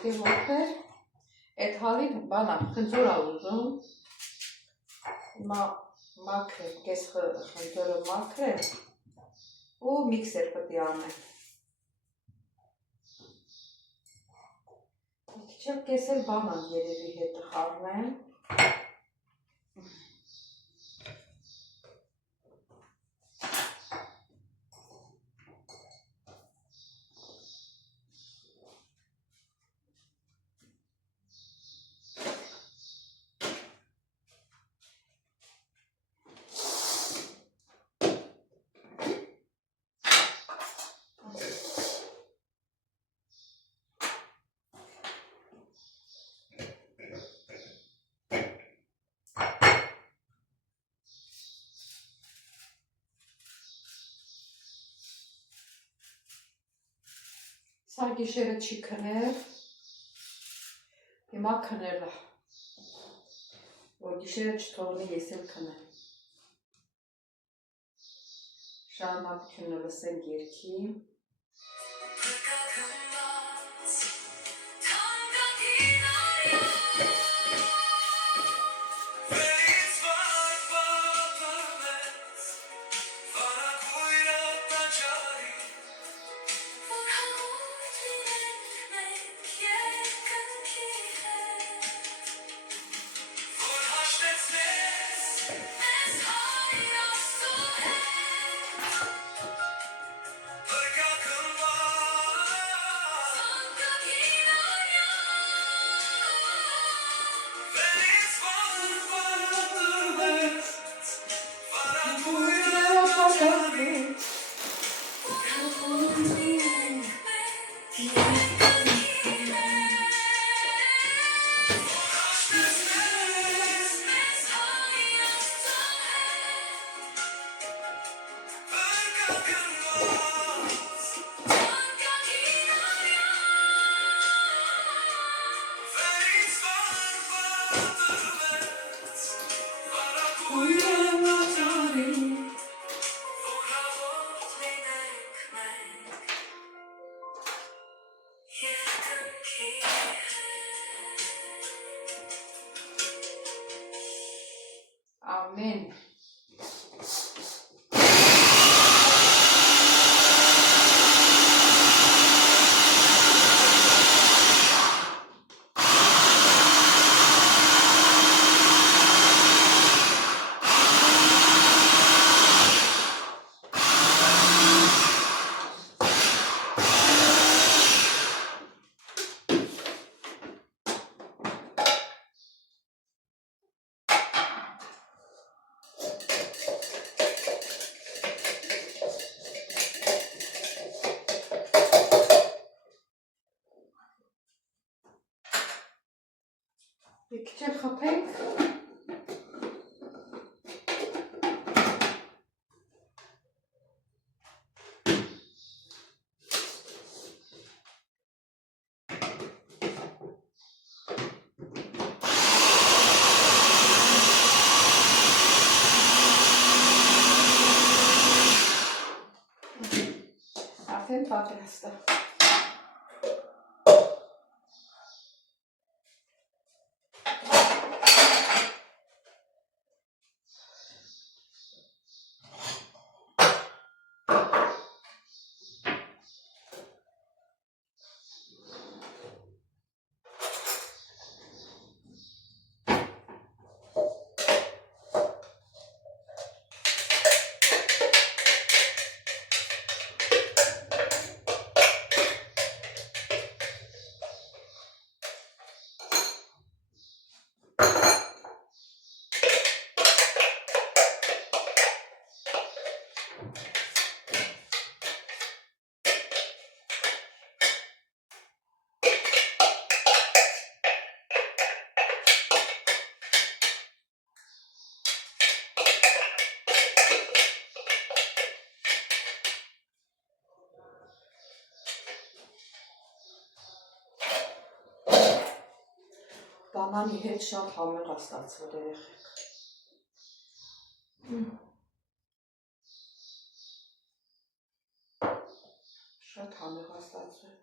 Պետք է ողբեր, այդ հալին բանա, խնձոր ուզում, հիմա մաքրեմ, կես խնձորը մաքրեմ ու միքսեր պետք է անեմ։ Քիչ կեսել բանան երևի հետը խառնեմ։ Սա գիշերը չի քնել, հիմա քնել է, որ գիշերը չթողնի ես էլ քնեմ։ Շարունակությունը լսենք երգի։ Ամեն։ Քիչ խփենք։ Արդեն պատրաստ է։ Բանանի հետ շատ համեղ է ստացվել երեխեք։ Շատ համեղ է ստացվել։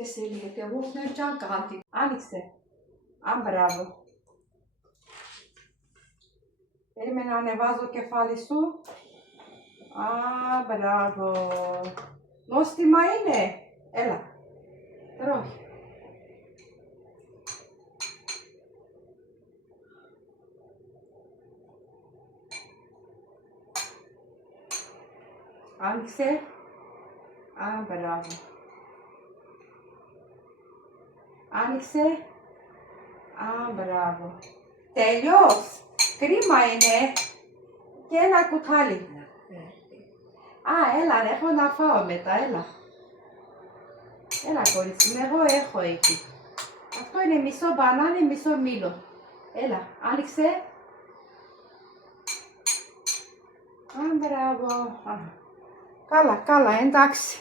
Տեսելի հետևողներ ջան կհանդի։ Անիքս է, ան բրավո։ Περιμένανε βάζω κεφάλι σου. Α, μπράβο. Νόστιμα είναι. Έλα. Τρώει. Άνοιξε. Α, μπράβο. Άνοιξε. Α, μπράβο. Τελειώς. Κρίμα είναι. Και ένα κουτάλι. Α, έλα, έχω να φάω μετά, έλα. Έλα, κορίτσι μου, εγώ έχω εκεί. Αυτό είναι μισό μπανάνι, μισό μήλο. Έλα, άνοιξε. Α, μπράβο. Καλά, καλά, εντάξει.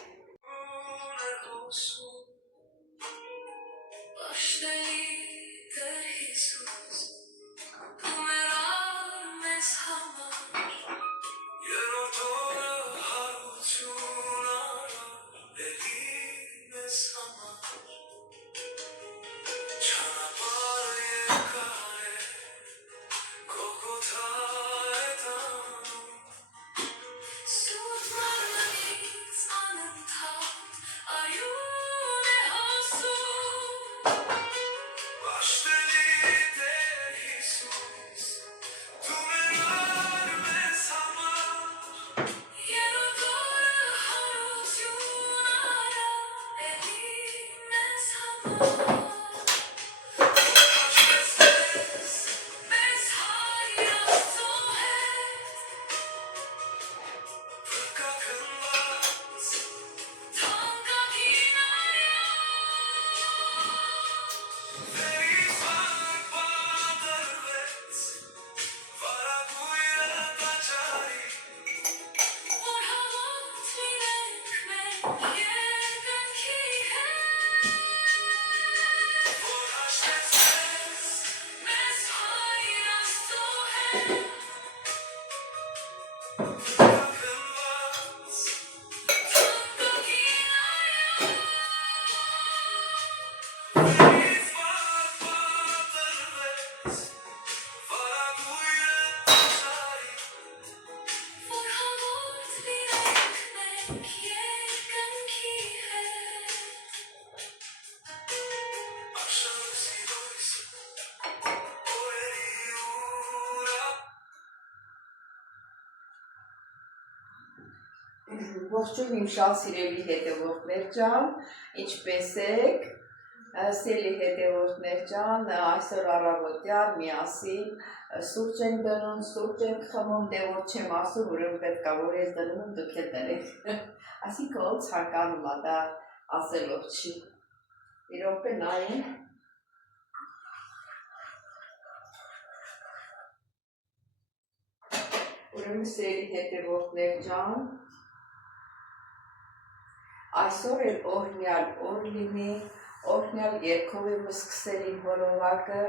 Ողջույն իմ շատ սիրելի հետևորդներ ջան, ինչպես եք, սիրելի հետևորդներ ջան, այսօր առավոտյան միասին սուրճ ենք դնում, սուրճ ենք խմում, դե որ չեմ ասում, ուրեմն պետք է որ ես դնում եմ դուք էլ դրեք, այսինքն ոնց ցանկանում ա դա ասելով չի, մի րոպե նայեմ, ուրեմն սիրելի հետևորդներ ջան, այսօր էլ օրհնյալ օր լինի, օրհնյալ երգով եմ սկսել իմ հորովակը,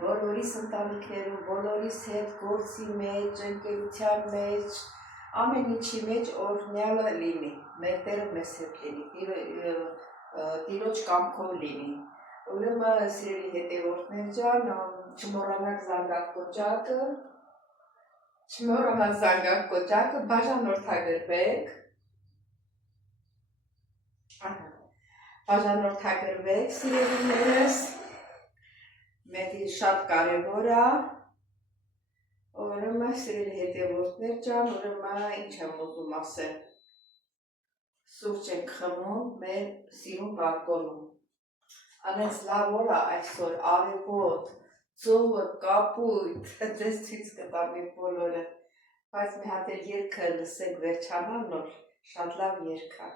բոլորիս ընտանիքներում, բոլորիս հետ գործի մեջ, ընկերության մեջ, ամեն ինչի մեջ օրհնյալը լինի, մեր Տերը մեզ հետ լինի, Տիրոջ կամքով լինի։ Ուրեմն սիրելի հետևորդներ ջան, չմոռանաք զանգակ կոճակը, բաժանորդագրվեք, բաժանորդագրվեք սիրելիներս, մեդի շատ կարևոր է, ուրեմն սիրելի հետևորդներ ջան, ուրեմն ինչ եմ ուզում ասել, սուրճ ենք խմում մեր սիրուն բալկոնում, անենց լավ օր է այսօր, արևոտ, ծովը, կապույտ, ձեզ ցույց կտամ իմ բոլորը, բայց մի հատ էլ երգը լսենք վերջանալով, շատ լավ երգ է։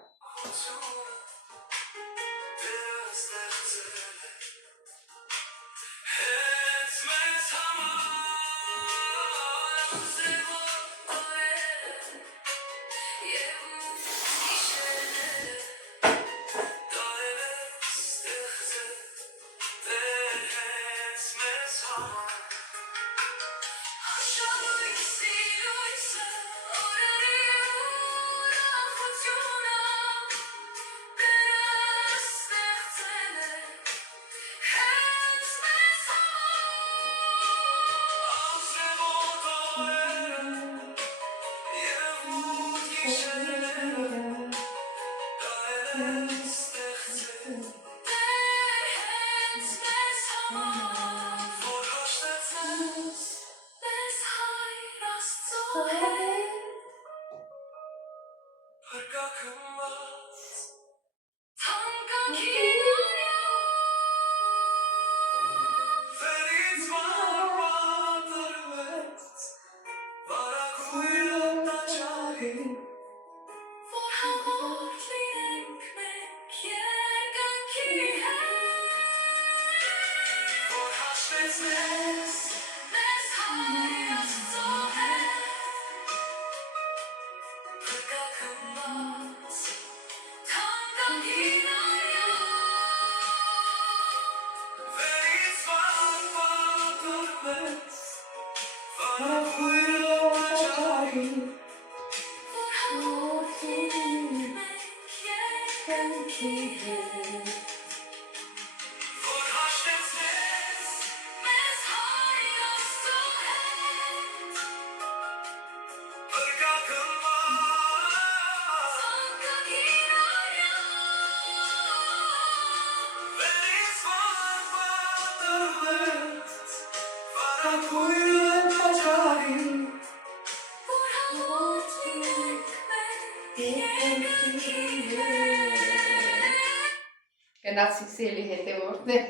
Գնացիք սիրելի հետևորդներ։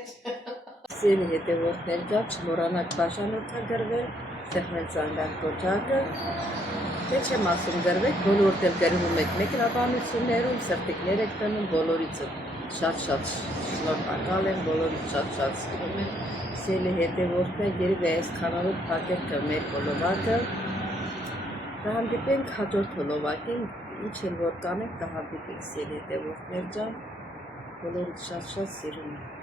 Սիրելի հետևորդներ, չմոռանաք բաժանորդագրվել, սեղմել ծանգան կոճակը, թե չեմ ասում գրվեք, բոլորդ էլ գրվում եք մեկնաբանություններում, սրտիկներ եք տնում, բոլորից շատ շնորհակալ եմ, բոլորից շատ սիրում եմ։ Սիրելի հետևորդներ, երևի այսքանով փակել կմեր հոլովակը, կհանդիպենք հաջորդ հոլովակին, ինչ էլ որ կանենք, կհանդիպենք սիրելի հետևորդներ ջան, բոլորից շատ սիրում եմ։